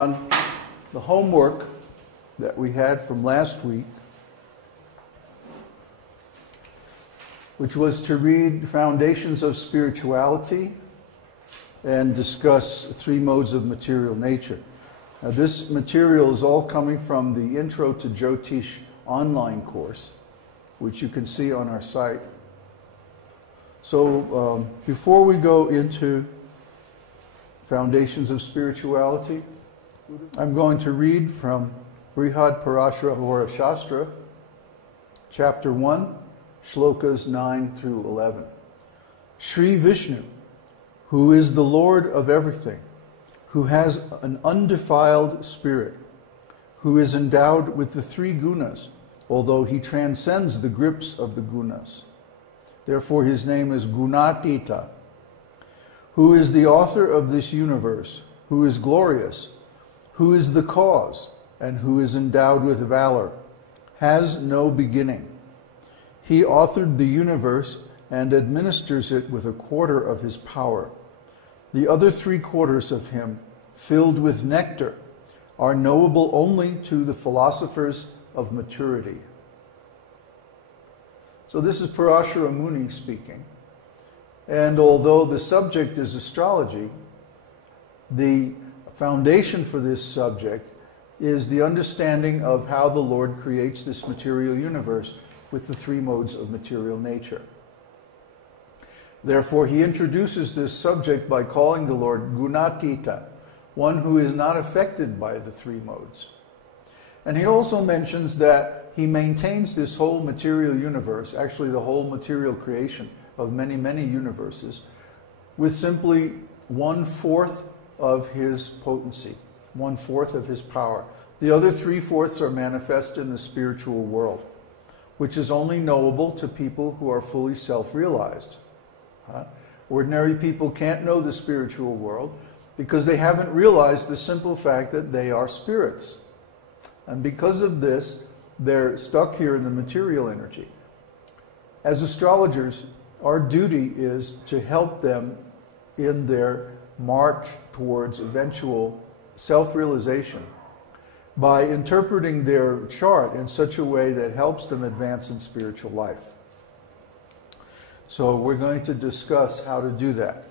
On the homework that we had from last week, which was to read Foundations of Spirituality and discuss three modes of material nature. Now, this material is all coming from the Intro to Jyotish online course, which you can see on our site. So before we go into Foundations of Spirituality, I'm going to read from Brihad Parashara Hora Shastra, chapter 1, shlokas 9 through 11. Śrī Viṣṇu, who is the Lord of everything, who has an undefiled spirit, who is endowed with the three gunas, although he transcends the grips of the gunas. Therefore his name is Gunatita, who is the author of this universe, who is glorious, who is the cause, and who is endowed with valor, has no beginning. He authored the universe and administers it with a quarter of his power. The other 3/4 of him, filled with nectar, are knowable only to the philosophers of maturity. So this is Parashara Muni speaking. And although the subject is astrology, the foundation for this subject is the understanding of how the Lord creates this material universe with the three modes of material nature. Therefore, he introduces this subject by calling the Lord Gunatita, one who is not affected by the three modes. And he also mentions that he maintains this whole material universe, actually the whole material creation of many, many universes, with simply 1/4 of his potency, 1/4 of his power. The other 3/4 are manifest in the spiritual world, which is only knowable to people who are fully self-realized. Ordinary people can't know the spiritual world because they haven't realized the simple fact that they are spirits. And because of this, they're stuck here in the material energy. As astrologers, our duty is to help them in their march towards eventual self-realization by interpreting their chart in such a way that helps them advance in spiritual life. So we're going to discuss how to do that.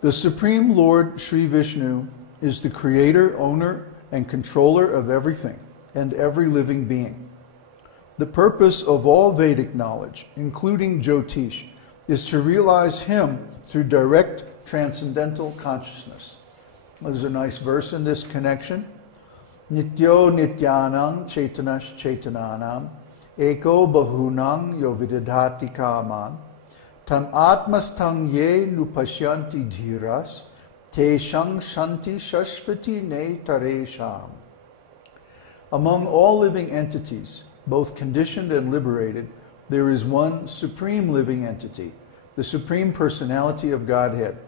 The Supreme Lord Śrī Viṣṇu is the creator, owner, and controller of everything and every living being. The purpose of all Vedic knowledge, including Jyotish, is to realize him through direct transcendental consciousness. There's a nice verse in this connection. Nityo nityanam chaitanash chaitananam eko bahunam yo vididhati kaman tam atmastang ye nupashyanti dhiras te shang shanti shashvati ne taresham. Among all living entities, both conditioned and liberated, there is one supreme living entity, the Supreme Personality of Godhead,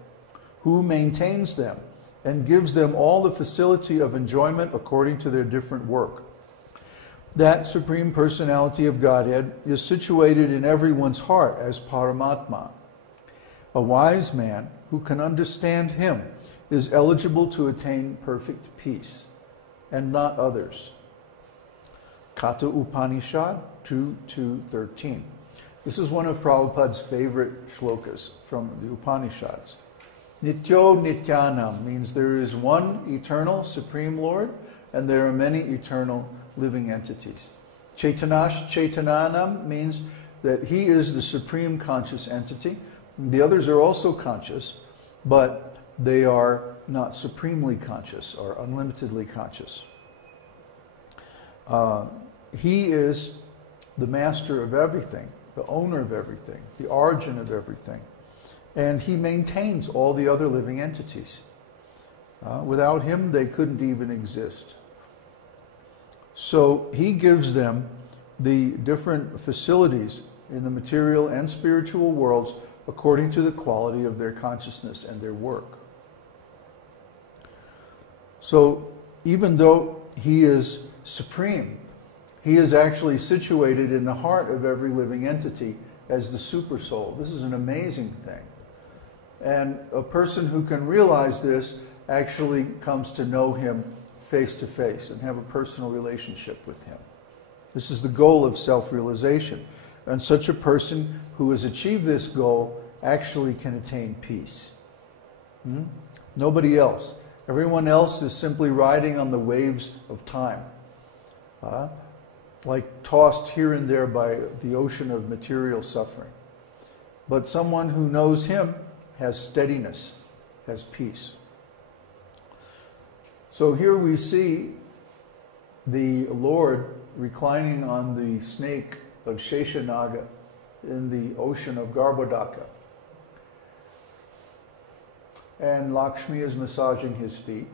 who maintains them and gives them all the facility of enjoyment according to their different work. That Supreme Personality of Godhead is situated in everyone's heart as Paramatma. A wise man who can understand him is eligible to attain perfect peace, and not others. Kata Upanishad 2:13. This is one of Prabhupada's favorite shlokas from the Upanishads. Nityo Nityanam means there is one eternal Supreme Lord and there are many eternal living entities. Chaitanash Chaitananam means that he is the supreme conscious entity. The others are also conscious, but they are not supremely conscious or unlimitedly conscious. He is the master of everything, the owner of everything, the origin of everything. And he maintains all the other living entities. Without him, they couldn't even exist. So he gives them the different facilities in the material and spiritual worlds according to the quality of their consciousness and their work. So even though he is supreme, he is actually situated in the heart of every living entity as the super soul. This is an amazing thing. And a person who can realize this actually comes to know him face to face and have a personal relationship with Him. This is the goal of self-realization. And such a person who has achieved this goal actually can attain peace. Nobody else. Everyone else is simply riding on the waves of time, like tossed here and there by the ocean of material suffering. But someone who knows Him has steadiness, has peace. So here we see the Lord reclining on the snake of Sheshanaga in the ocean of Garbhodaka. And Lakshmi is massaging his feet.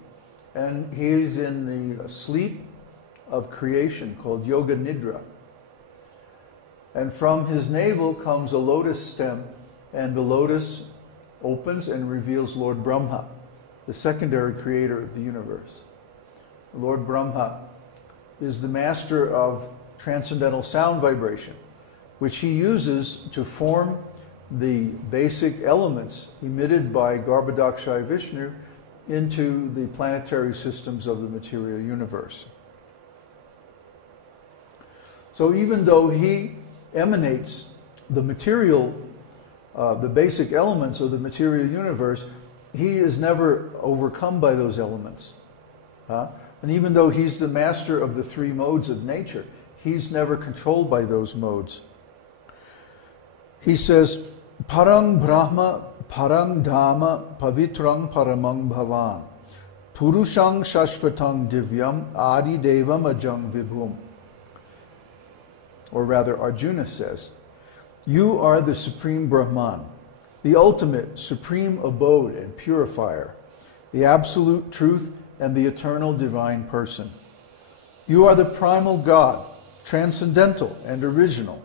And he is in the sleep of creation called Yoga Nidra. And from his navel comes a lotus stem, and the lotus opens and reveals Lord Brahma, the secondary creator of the universe. Lord Brahma is the master of transcendental sound vibration, which he uses to form the basic elements emitted by Garbhodaka Śrī Viṣṇu into the planetary systems of the material universe. So even though he emanates the material, the basic elements of the material universe, he is never overcome by those elements. And even though he's the master of the three modes of nature, he's never controlled by those modes. He says, Parang Brahma, Parang Dhamma, Pavitrang Paramang Bhavan, Purushang Shashvatang Divyam, Adi Devam Ajang Vibhum. Or rather, Arjuna says, you are the Supreme Brahman, the ultimate supreme abode and purifier, the absolute truth and the eternal divine person. You are the primal God, transcendental and original,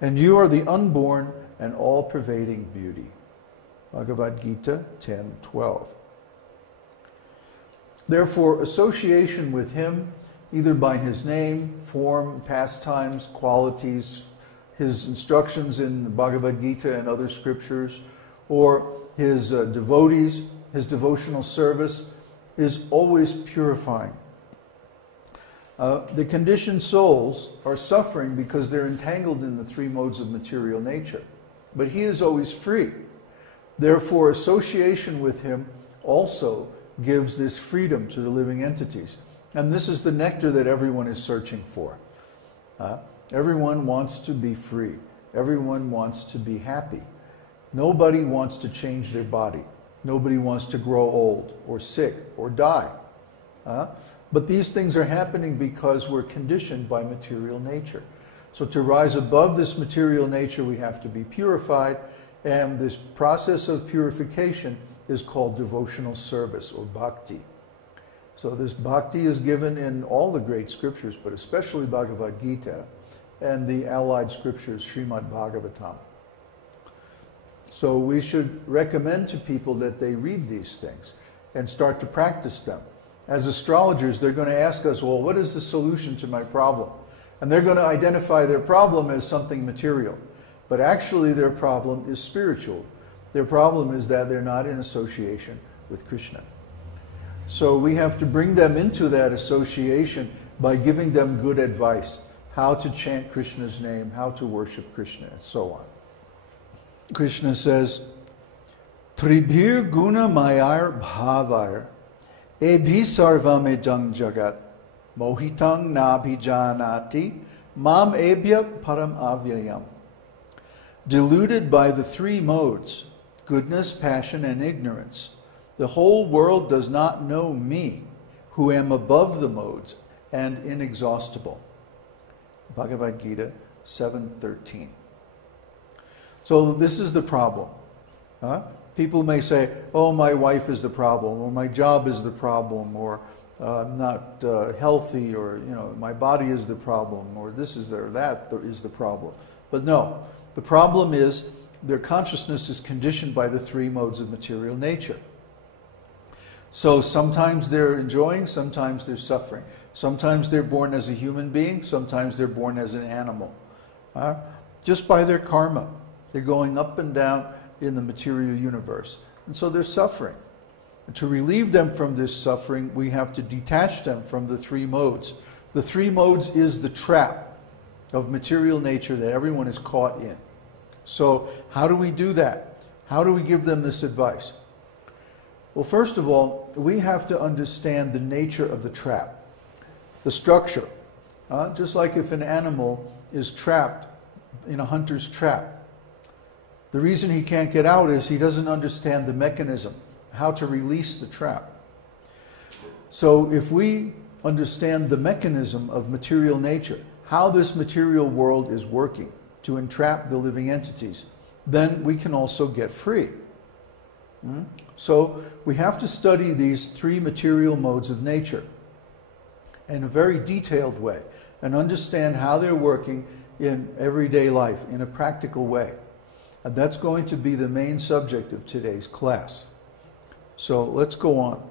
and you are the unborn and all-pervading beauty. Bhagavad Gita 10:12. Therefore, association with him, either by his name, form, pastimes, qualities, his instructions in the Bhagavad Gita and other scriptures, or his devotees, his devotional service, is always purifying. The conditioned souls are suffering because they're entangled in the three modes of material nature. But he is always free. Therefore, association with him also gives this freedom to the living entities. And this is the nectar that everyone is searching for. Everyone wants to be free. Everyone wants to be happy. Nobody wants to change their body. Nobody wants to grow old or sick or die. But these things are happening because we're conditioned by material nature. So to rise above this material nature, we have to be purified. And this process of purification is called devotional service or bhakti. So this bhakti is given in all the great scriptures, but especially Bhagavad Gita and the allied scriptures, Srimad Bhagavatam. So we should recommend to people that they read these things and start to practice them. As astrologers, they're going to ask us, well, what is the solution to my problem? And they're going to identify their problem as something material. But actually their problem is spiritual. Their problem is that they're not in association with Krishna. So we have to bring them into that association by giving them good advice, how to chant Krishna's name, how to worship Krishna, and so on. Krishna says, Tribhir guna mayar bhavair, ebhi sarvam edang jagat, mohitang nabhijanati, mam ebhya param avyayam. Deluded by the three modes, goodness, passion, and ignorance, the whole world does not know me, who am above the modes and inexhaustible. Bhagavad Gita 7:13. So this is the problem. People may say, oh, my wife is the problem, or my job is the problem, or I'm not healthy, or my body is the problem, or this is or that is the problem. But no, the problem is their consciousness is conditioned by the three modes of material nature. So sometimes they're enjoying, sometimes they're suffering. Sometimes they're born as a human being, sometimes they're born as an animal. Just by their karma. They're going up and down in the material universe. And so they're suffering. To relieve them from this suffering, we have to detach them from the three modes. The three modes is the trap of material nature that everyone is caught in. So how do we do that? How do we give them this advice? Well, first of all, we have to understand the nature of the trap, the structure. Just like if an animal is trapped in a hunter's trap, the reason he can't get out is he doesn't understand the mechanism, how to release the trap. So if we understand the mechanism of material nature, how this material world is working to entrap the living entities, then we can also get free. So we have to study these three material modes of nature in a very detailed way and understand how they're working in everyday life in a practical way. And that's going to be the main subject of today's class. So let's go on.